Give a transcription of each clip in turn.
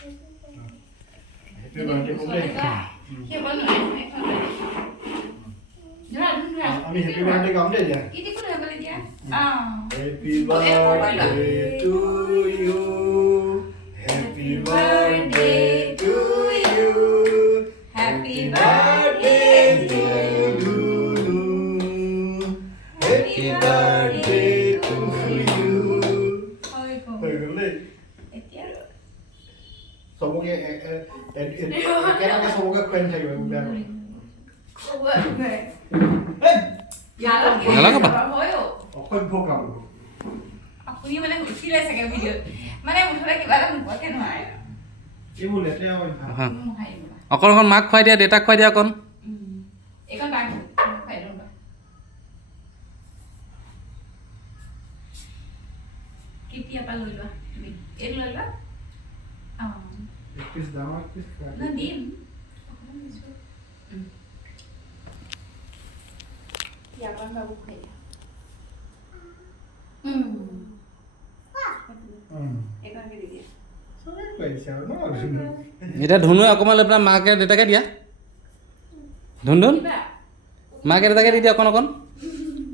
Happy birthday কম দেই কি বলনো আমি হ্যাপি বার্থডে গাম দেই দিয়া ইতি কোনে বলে দিয়া happy birthday to you happy birthday to you happy birthday to you happy birthday to you হই গো হই গ'ল দেই এতিয়া সবকে একেলগে সবকে খুৱাই থাকিব বেয়া অসভ্য কাম আপুনি মানে উঠিলে চাগে ভিডিঅ মানে মুঠতে কিবা এটা নোপোৱাকে নোৱাৰে এইবোৰ লেতেৰা অভ্যাস অকণ অকণ মাক খুৱাই দিয়া দেউতাক খুৱাই দিয়া অকণ এইখন বাক খুৱাই দিওঁ কেতিয়াবা লৈ লোৱা তুমি এইটো লৈ লোৱা পিছ ডাঙৰ পিছ না দিম ইয়াৰ বাবু খুৱাই দিয়া এইখনকে দি দিয়া চবে খুৱাইছে আৰু ন এতিয়া ধুনুৱে অকণমান লৈ পেলাই মাকে দেউতাকে দিয়া ধুন ধুন কিবা মাকে দেউতাকে দি দিয়া অকণ অকণ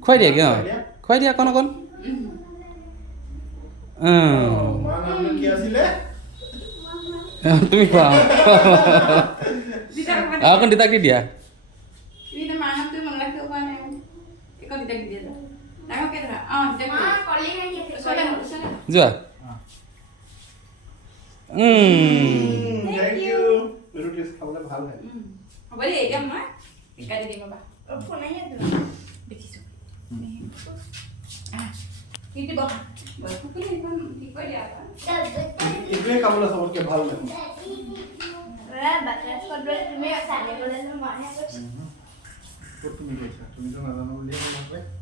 খুৱাই দিয়া কি অঁ খুৱাই দিয়া অকণ অকণ মাৰ নামটো কি আছিলে তুমি খোৱা দিতা আৰু অকণ দেউতাক দি দিয়া তুমি তো মাৰ নামটো মনত ৰাখিব পৰা নাই এইখন দিতাক দি দিয়া ডাঙৰকে ধৰা দিতাক ওচৰলৈ ওচৰলৈ যোৱা থেংক ইউ এইটো টেষ্ট খাবলৈ ভাল হয় হ'ব দেই এতিয়া মই শিকাই দিম ৰ'বা ফোন আহি আছে দেখিছোঁ কিন্তু বহা বয়সটো এইখন ঠিক কৰি দিয়া এইটোৱে খাবলৈ চবতকে ভাল লাগে তুমি চালে গ'লে মই ক'ত তুমি গৈছা তুমিতো নাজানো বুলিয়ে ক'লা